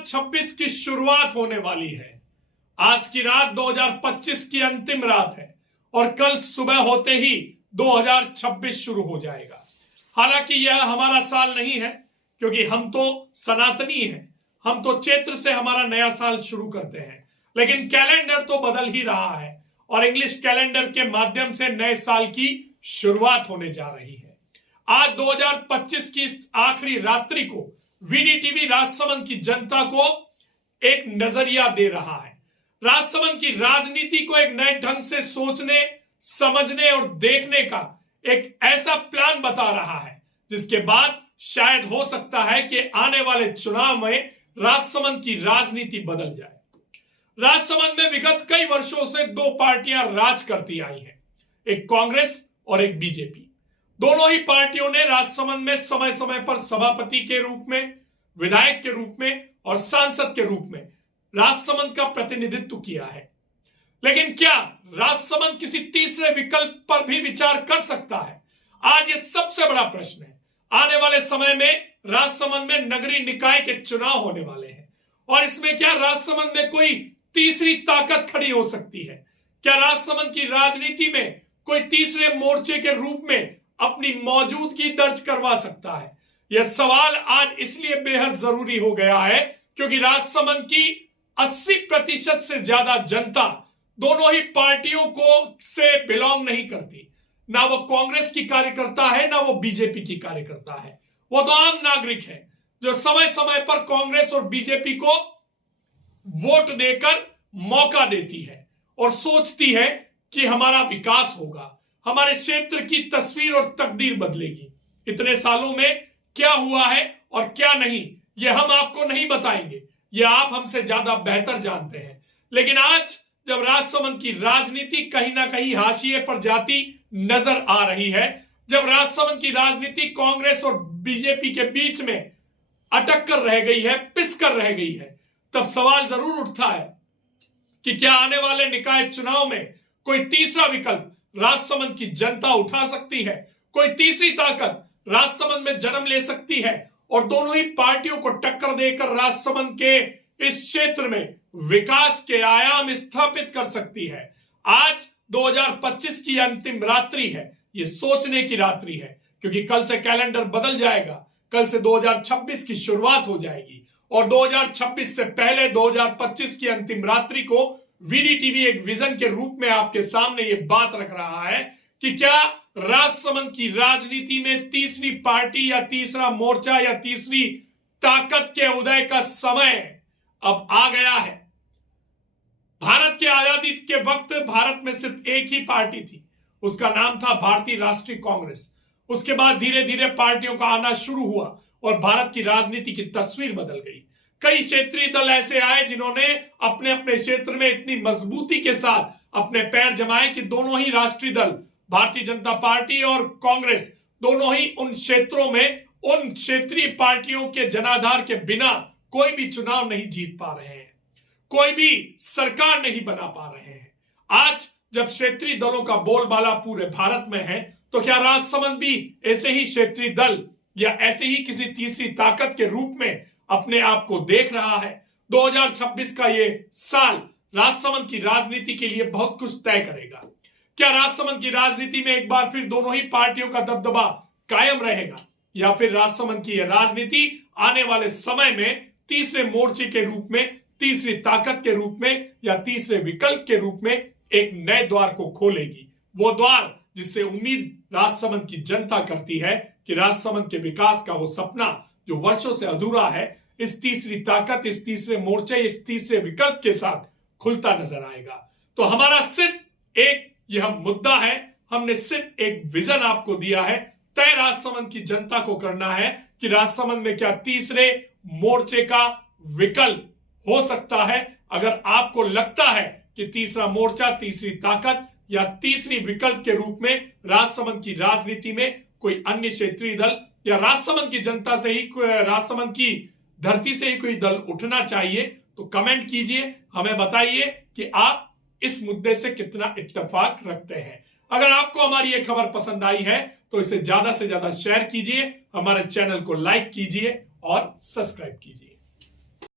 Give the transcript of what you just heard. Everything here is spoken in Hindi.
2026 की शुरुआत होने वाली है। आज की रात 2025 की अंतिम रात है और कल सुबह होते ही 2026 शुरू हो जाएगा। हालांकि यह हमारा साल नहीं है, क्योंकि हम तो सनातनी हैं, हम तो चैत्र से हमारा नया साल शुरू करते हैं, लेकिन कैलेंडर तो बदल ही रहा है और इंग्लिश कैलेंडर के माध्यम से नए साल की शुरुआत होने जा रही है। आज 2025 की आखिरी रात्रि को वीडीटीवी राजसमंद की जनता को एक नजरिया दे रहा है। राजसमंद की राजनीति को एक नए ढंग से सोचने, समझने और देखने का एक ऐसा प्लान बता रहा है, जिसके बाद शायद हो सकता है कि आने वाले चुनाव में राजसमंद की राजनीति बदल जाए। राजसमंद में विगत कई वर्षों से दो पार्टियां राज करती आई हैं, एक कांग्रेस और एक बीजेपी। दोनों ही पार्टियों ने राजसमंद में समय समय पर सभापति के रूप में, विधायक के रूप में और सांसद के रूप में राजसमंद का प्रतिनिधित्व किया है। लेकिन क्या राजसमंद किसी तीसरे विकल्प पर भी विचार कर सकता है? आज ये सबसे बड़ा प्रश्न है। आने वाले समय में राजसमंद में नगरीय निकाय के चुनाव होने वाले हैं और इसमें क्या राजसमंद में कोई तीसरी ताकत खड़ी हो सकती है? क्या राजसमंद की राजनीति में कोई तीसरे मोर्चे के रूप में अपनी मौजूदगी दर्ज करवा सकता है? यह सवाल आज इसलिए बेहद जरूरी हो गया है क्योंकि राजसमंद की 80% से ज्यादा जनता दोनों ही पार्टियों को से बिलोंग नहीं करती। ना वो कांग्रेस की कार्यकर्ता है, ना वो बीजेपी की कार्यकर्ता है। वो तो आम नागरिक है जो समय समय पर कांग्रेस और बीजेपी को वोट देकर मौका देती है और सोचती है कि हमारा विकास होगा, हमारे क्षेत्र की तस्वीर और तकदीर बदलेगी। इतने सालों में क्या हुआ है और क्या नहीं, यह हम आपको नहीं बताएंगे, यह आप हमसे ज्यादा बेहतर जानते हैं। लेकिन आज जब राजसमंद की राजनीति कहीं ना कहीं हाशिए पर जाती नजर आ रही है, जब राजसमंद की राजनीति कांग्रेस और बीजेपी के बीच में अटक कर रह गई है, पिस कर रह गई है, तब सवाल जरूर उठता है कि क्या आने वाले निकाय चुनाव में कोई तीसरा विकल्प राजसमंद की जनता उठा सकती है? कोई तीसरी ताकत राजसमंद में जन्म ले सकती है और दोनों ही पार्टियों को टक्कर देकर राजसमंद के इस क्षेत्र में विकास के आयाम स्थापित कर सकती है? आज 2025 की अंतिम रात्रि है, ये सोचने की रात्रि है, क्योंकि कल से कैलेंडर बदल जाएगा। कल से 2026 की शुरुआत हो जाएगी और 2026 से पहले 2025 की अंतिम रात्रि को वीडीटीवी एक विजन के रूप में आपके सामने ये बात रख रहा है कि क्या राजसमंद की राजनीति में तीसरी पार्टी या तीसरा मोर्चा या तीसरी ताकत के उदय का समय अब आ गया है। भारत के आजादी के वक्त भारत में सिर्फ एक ही पार्टी थी, उसका नाम था भारतीय राष्ट्रीय कांग्रेस। उसके बाद धीरे धीरे पार्टियों का आना शुरू हुआ और भारत की राजनीति की तस्वीर बदल गई। कई क्षेत्रीय दल ऐसे आए जिन्होंने अपने अपने क्षेत्र में इतनी मजबूती के साथ अपने पैर जमाए कि दोनों ही राष्ट्रीय दल, भारतीय जनता पार्टी और कांग्रेस, दोनों ही उन क्षेत्रों में उन क्षेत्रीय पार्टियों के जनाधार के बिना कोई भी चुनाव नहीं जीत पा रहे हैं, कोई भी सरकार नहीं बना पा रहे हैं। आज जब क्षेत्रीय दलों का बोलबाला पूरे भारत में है, तो क्या राजसमंद भी ऐसे ही क्षेत्रीय दल या ऐसे ही किसी तीसरी ताकत के रूप में अपने आप को देख रहा है? 2026 का ये साल राजसमंद की राजनीति के लिए बहुत कुछ तय करेगा। क्या राजसमंद की राजनीति में एक बार फिर दोनों ही पार्टियों का दबदबा कायम रहेगा, या फिर राजसमंद की यह राजनीति आने वाले समय में तीसरे मोर्चे के रूप में, तीसरी ताकत के रूप में या तीसरे विकल्प के रूप में एक नए द्वार को खोलेगी? वो द्वार जिससे उम्मीद राजसमंद की जनता करती है कि राजसमंद के विकास का वो सपना जो वर्षों से अधूरा है, इस तीसरी ताकत, इस तीसरे मोर्चे, इस तीसरे विकल्प के साथ खुलता नजर आएगा। तो हमारा सिर्फ एक यह मुद्दा है, हमने सिर्फ एक विजन आपको दिया है। तय राजसमंद की जनता को करना है कि राजसमंद में क्या तीसरे मोर्चे का विकल्प हो सकता है। अगर आपको लगता है कि तीसरा मोर्चा, तीसरी ताकत या तीसरी विकल्प के रूप में राजसमंद की राजनीति में कोई अन्य क्षेत्रीय दल या राजसमंद की जनता से ही, राजसमंद की धरती से ही कोई दल उठना चाहिए, तो कमेंट कीजिए, हमें बताइए कि आप इस मुद्दे से कितना इत्तेफाक रखते हैं। अगर आपको हमारी ये खबर पसंद आई है तो इसे ज्यादा से ज्यादा शेयर कीजिए, हमारे चैनल को लाइक कीजिए और सब्सक्राइब कीजिए।